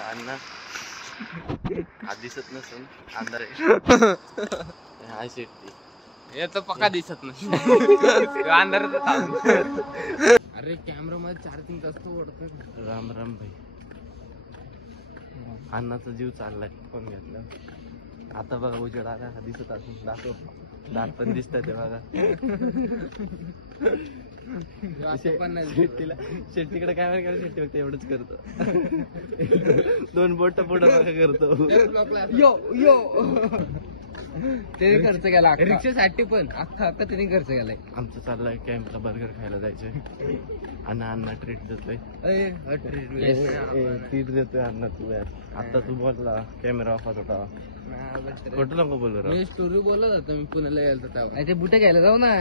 अण्णा आज दिसत नसून अंधार आहे. हाय शेट्टी हे तर पक्का दिसत नसेल अंधारात. अरे कॅमेरा मध्ये चार्जिंग कसं ओढतं. राम राम भाई. अण्णाचा जीव चाललाय. फोन घेतला आता बघा उजेड आला दिसत असून दाखव. दात पण दिसतात ते बघा. शेट्टीकडे काय करायचं शेट्टी फक्त एवढंच करतो. दोन बोट पुढं बघा करतो. यो यो त्याने खर्च केला रिक्षेसाठी पण अख्खा त्याने खर्च केलाय. आमचं चाललंय कॅम्पला बर्गर खायला जायचंय. अण्णा ट्रीट देतोय. ट्रीट देतोय अण्णा तू यार. आता तू बोलला कॅमेरा ऑफ होता. खोटं नको बोलू. मी स्टोरी बोलत होतो मी पुण्याला गेलो तेव्हा. ते बुटे घ्यायला जाऊ ना.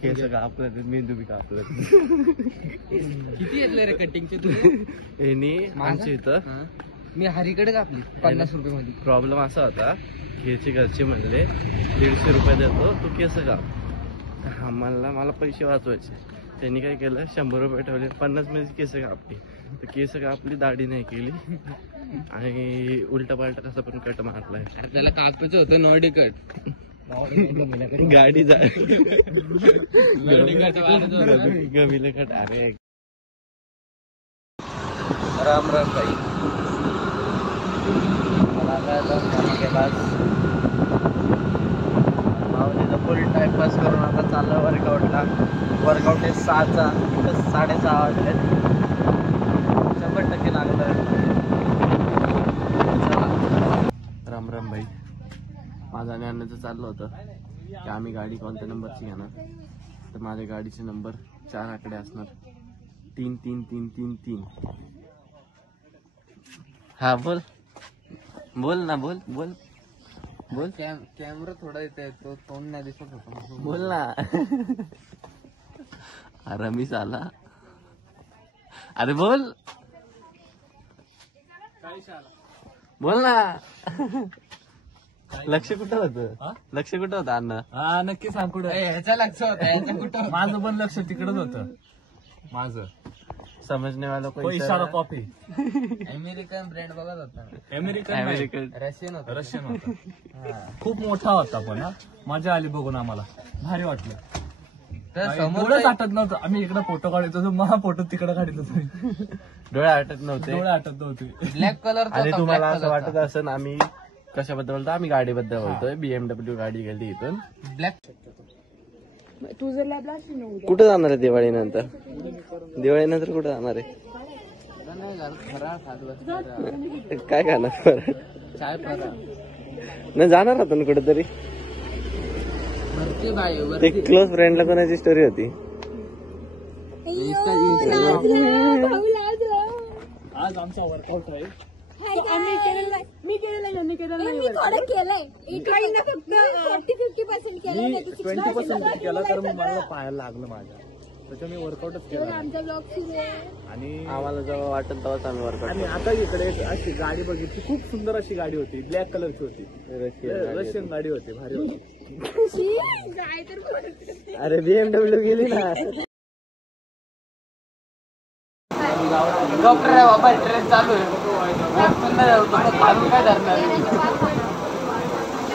केस कापलं मेंदू बी कापलं. किती येतले रे कटिंगचे तुझे? आमच्या इथं मी हरीकडे कापली 50 रुपये मध्ये. प्रॉब्लेम असा होता केसचे घरचे म्हणले 150 रुपये देतो तू केस काप. मला पैसे वाचवायचे. त्यांनी काय केलं 100 रुपये ठेवले 50 मध्ये केस कापली. तर केस कापली दाढी नाही केली आणि उलटा पालटा कसं पण कट मारलाय. त्याला कापायचं होतं नॉडी कट. गाडी गमीला कट. अरे राम राम भाई. मावलीचा फुल टाइमपास करून आता चाललं वर्कआउटला. वर्कआउट आहे 6चा 6:30 वाजले. 100% लागलं. राम राम भाई. माझं आणि अण्णाचं चाललं होतं की आम्ही गाडी कोणत्या नंबरची घेणार. तर माझ्या गाडीचे नंबर 4 आकडे असणार. 3 3 3 3 3. हा बोल बोल ना बोल बोल बोल. कॅमेरा थोडा येते तो तोंड नाही दिसत होता. बोल ना. अरे मी आला. अरे बोल बोल ना. लक्ष कुठं होतं? लक्ष कुठं होतं अण्णा? हा नक्की सांग कुठं. ह्याचं लक्ष होतं ह्याचं कुठं. माझं पण लक्ष तिकडच होतं. माझं समजने वाला कोई इशारा कॉपी. अमेरिकन ब्रँड बघत होता. अमेरिकन रशियन होता. रशियन होता. खूप मोठा होता पण हा. मजा आली बघून आम्हाला. भारी वाटलं. डोळेच आटत नव्हतं. आम्ही इकडे फोटो काढत होतो. महा फोटो तिकडे काढत होतो. डोळे आटत नव्हते. डोळे आटत नव्हते. Black colour. आणि तुम्हाला असं वाटत असं आम्ही कशाबद्दल बोलतो. आम्ही गाडीबद्दल बोलतोय. BMW गाडी गेली इथून. ब्लॅक. कुठं जाणार आहे दिवाळीनंतर? दिवाळीनंतर कुठं जाणार आहे? काय खाणार फराळ? चाय फराळ नाही जाणार होता ना कुठेतरी. ते क्लोज फ्रेंडला कोणाची स्टोरी होती. आज आमचा वर्कआउट आहे. मी केलेलं यांनी केलेलं नाही. मी थोडं केलंय. इकडे फक्त 40-50% केलं. 20% केला तर मला पाहायला लागलं माझ्या. त्याच्या मी वर्कआउटच केलं. आमचा ब्लॉग सुरू आहे. आणि आम्हाला जेव्हा वाटत तेव्हाच आम्ही वर्कआउट. आणि आता इकडे अशी गाडी बघितली. खूप सुंदर अशी गाडी होती. ब्लॅक कलरची होती. रशियन गाडी होती. भारी होती. काय तर अरे BMW गेली ना. डॉक्टर आहे बाबा. ट्रेन चालू आहे. काय धरणार.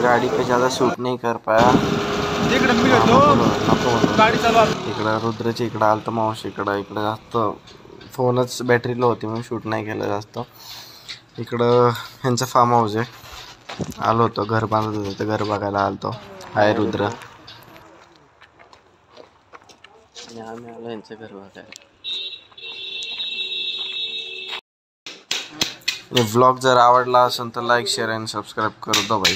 गाड़ी पे ज्यादा शूट नहीं कर पाया. इकडं रुद्रच्या इकडं आलतं मावशी इकडं जास्त फोनच बॅटरी लो होती म्हणून शूट नाही केलं जास्त. इकडं ह्यांचं फार्म हाऊस आहे. आलो होतो घर बांधत होतं तर घर बघायला आलतो. हाय रुद्र. आणि आम्ही आलो यांचं घर बघायला. व्लॉग जर आवडला असेल तर लाईक शेअर आणि सबस्क्राईब कर दो भाई.